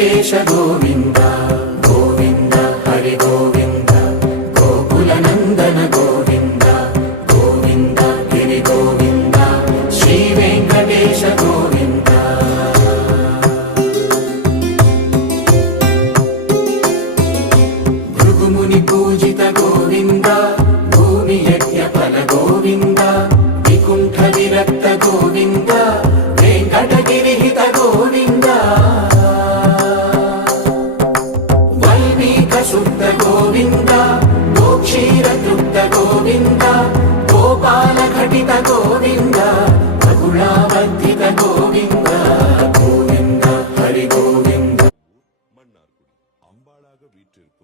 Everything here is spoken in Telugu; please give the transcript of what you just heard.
వెంకటేశ గోవింద గోవింద హరి గోవింద గోకుల నందన గోవింద గోవింద గిరి గోవింద శ్రీ వెంకటేశ గోవింద భృగుముని పూజిత గోవింద భూమి యజ్ఞ ఫల గోవింద వికుంఠ విరక్త గోవింద వెంకటగిరిహిత గోవింద వల్మీక శుద్ధ గోవింద గోక్షీర తృప్త గోవింద గోపాల ఘటిత గోవింద బహుళావర్ధిత గోవింద గోవింద హరి గోవింద மன்னார்குடி அம்பாளாக வீற்றிருக்கும்